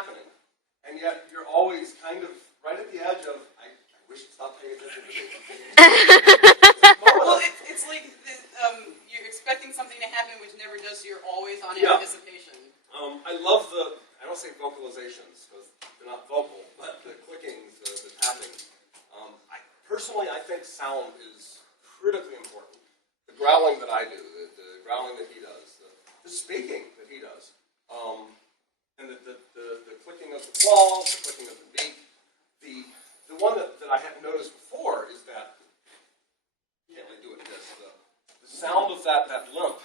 happening. And yet you're always kind of right at the edge of, I wish you'd stop paying attention to me. Well, it's like you're expecting something to happen which never does, so you're always on anticipation. I love I don't say vocalizations, because they're not vocal, but the clickings, the tapping. Personally, I think sound is critically important. The growling that I do, the growling that he does, the speaking that he does, and the clicking of the claws, the clicking of the beak. The one that I hadn't noticed before is that, can't really do it in this, the sound of that limp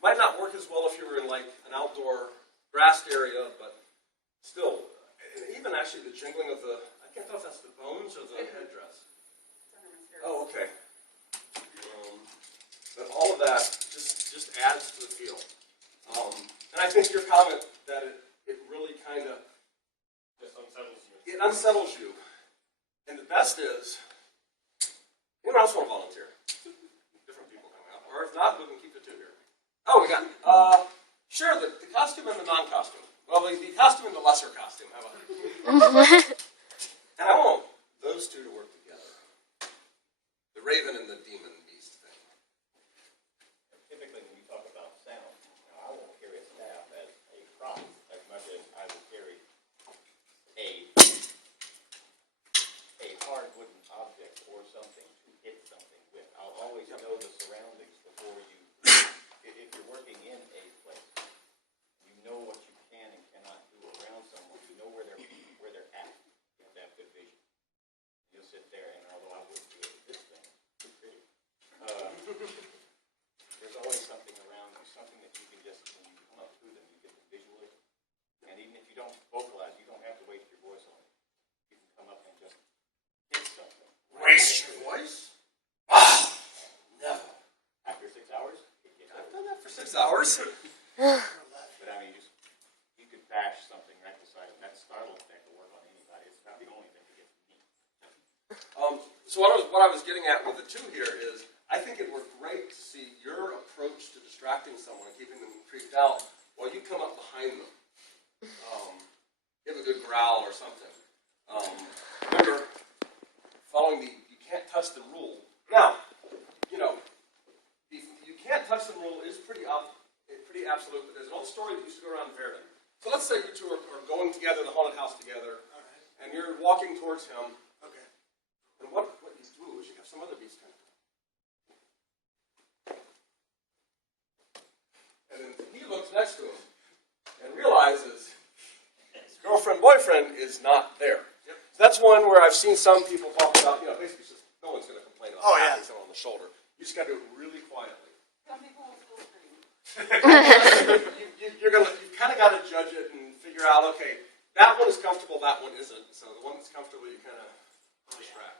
might not work as well if you were in like an outdoor grassed area, but still, even actually the jingling of I can't tell if that's the bones or the headdress. Oh, okay. But all of that just adds to the feel. And I think your comment that it really kind of just unsettles you. It unsettles you. And the best is, anyone else want to volunteer? Different people coming up. Or if not, we can keep the two here. Oh, we got, sure, the costume and the non-costume. Well, the costume and the lesser costume. How about that? And I want those two to work together. The raven and the demon beast thing. Typically, when you talk about sound, I won't carry a staff as a prop as much as I will carry a hard wooden object or something to hit something with. I'll always know the surroundings before you. If you're working in a place, you know what you can and cannot do around someone. You know where they're at. You have to have good vision. You'll sit there, and although I wouldn't do it with this thing, too pretty. There's always something around you, something that you can just, when you come up to them, you get them visually. And even if you don't vocalize, you don't have to waste your voice on it. You can come up and just hit something. Waste your voice? Ah, never. After 6 hours? I've done that for 6 hours. But I mean, you could bash something right beside them. That startle effect will work on anybody. It's not the only thing that gets me. So what I was getting at with the two here is, I think it worked great to see your approach to distracting someone and keeping them creeped out while you come up behind them. Give a good growl or something. Remember, following you can't touch the rule. Now, you can't touch the rule is pretty absolute, but there's an old story that used to go around in Verden. So let's say you two are going together, the haunted house together, and you're walking towards him. Okay. And what you do is you have some other beast kind of come. And then he looks next to him and realizes his girlfriend-boyfriend is not there. Yep. So that's one where I've seen some people talk about, basically just no one's going to complain about tapping someone on the shoulder. You just got to do it really quietly. Some people will still scream. You've kind of got to judge it and figure out, okay, that one is comfortable, that one isn't. So the one that's comfortable, you kind of distract.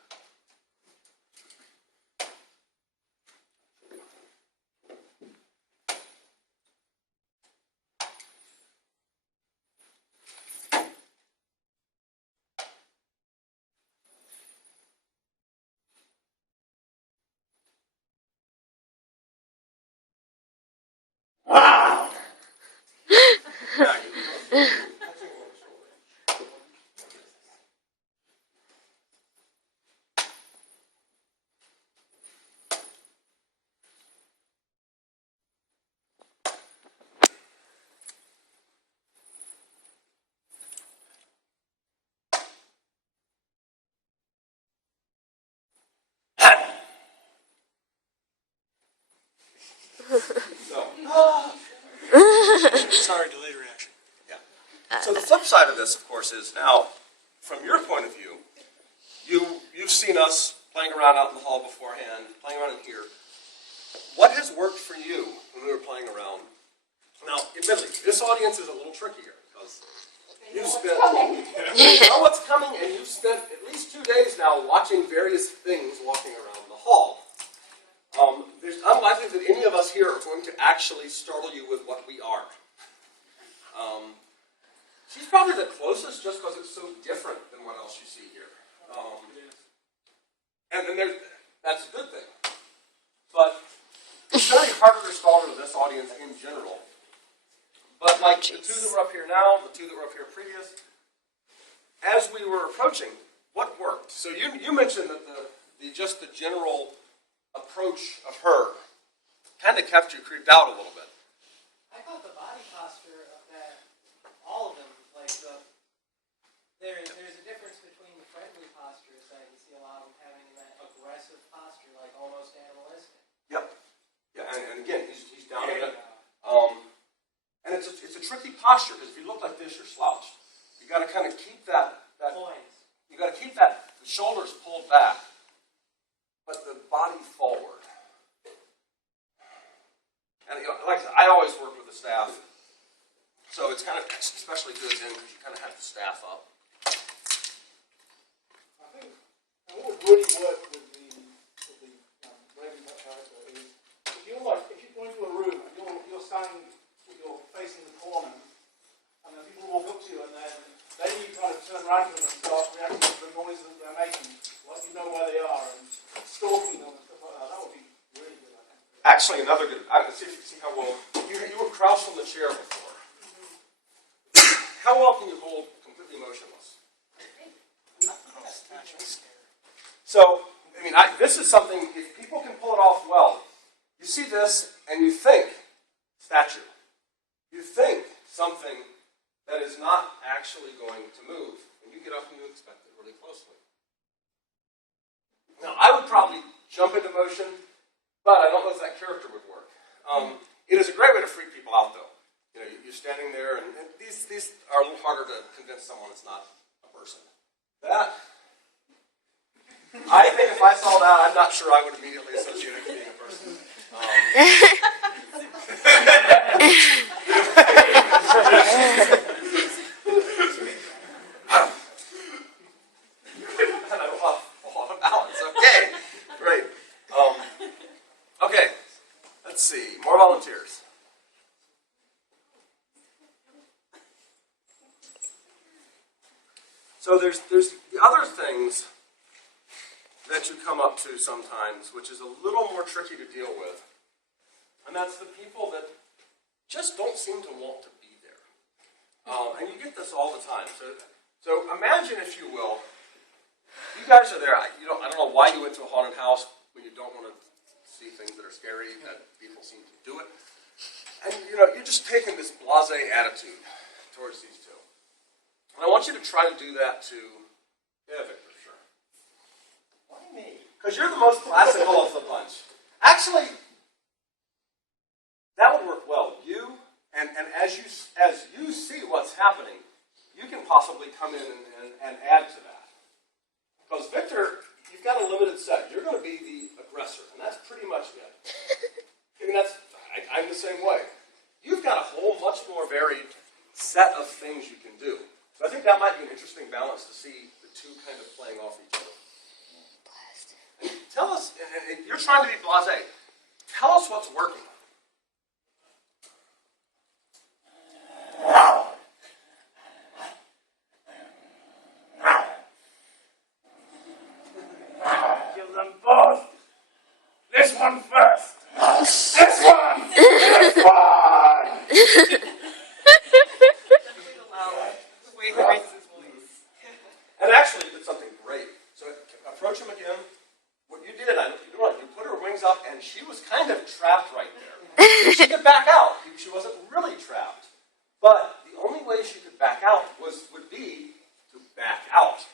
Wow! Sorry, delayed reaction. Yeah. So the flip side of this, of course, is now, from your point of view, you've seen us playing around out in the hall beforehand, playing around in here. What has worked for you when we were playing around? Now, admittedly, this audience is a little trickier because you've spent, you know what's coming, and you've spent at least 2 days now watching various things walking around the hall. There's unlikely that any of us here are going to actually startle you with what we are. She's probably the closest just because it's so different than what else you see here. And then that's a good thing. But it's very hard to startle to this audience in general. But like the two that were up here now, the two that were up here previous, as we were approaching, what worked? So you mentioned that just the general approach of her kind of kept you creeped out a little bit. I thought the body posture of that, all of them, like there's a difference between the friendly postures that you see a lot of them having and that aggressive posture, like almost animalistic. Yep. Yeah, and again, he's down There in you it. go. And it's a tricky posture because if you look like this, you're slouched. You got to kind of keep that Points. you got to keep the shoulders pulled back, but the body forward. And like I said, I always work with the staff, so it's kind of especially good then because you kind of have the staff up. I think what would really work with the Raven character is if you're going into a room and you're standing with your facing the corner, and then people walk up to you, and then you kind of turn around to them and start reacting to the noises that they're making, like you know where they are, and stalking them and stuff like that. That would be really good, I think. Actually, another good. See how well you were crouched on the chair before. How well can you hold completely motionless? So, I mean, this is something, if people can pull it off well, you see this and you think statue. You think something that is not actually going to move. And you get up and you expect it really closely. Now, I would probably jump into motion, but I don't know if that character would work. It is a great way to freak people out, though. You know, you're standing there, and these are a little harder to convince someone it's not a person. That, I think if I saw that, I'm not sure I would immediately associate it with being a person. And I'm off of balance. Okay, great. Okay, let's see. More volunteers. So there's the other things that you come up to sometimes, which is a little more tricky to deal with. And that's the people that just don't seem to want to be there. And you get this all the time. So imagine, if you will, you guys are there. I don't know why you went to a haunted house when you don't want to see things that are scary, that people seem to do it. And you're just taking this blasé attitude towards these two. And I want you to try to do that to, Victor, sure. Why me? Because you're the most classical of the bunch. Actually, that would work well. You, and as you see what's happening, you can possibly come in and add to that. Because Victor, you've got a limited set. You're going to be the aggressor, and that's pretty much it. I mean, I'm the same way. You've got a whole much more varied set of things you can do. So I think that might be an interesting balance to see the two kind of playing off each other. And tell us, and you're trying to be blasé. Tell us what's working. Kill them both. This one first. This one. This one. The way he raises his voice. And actually, you did something great. So approach him again. What you did, you put her wings up, and she was kind of trapped right there. She could back out. She wasn't really trapped. But the only way she could back out would be to back out.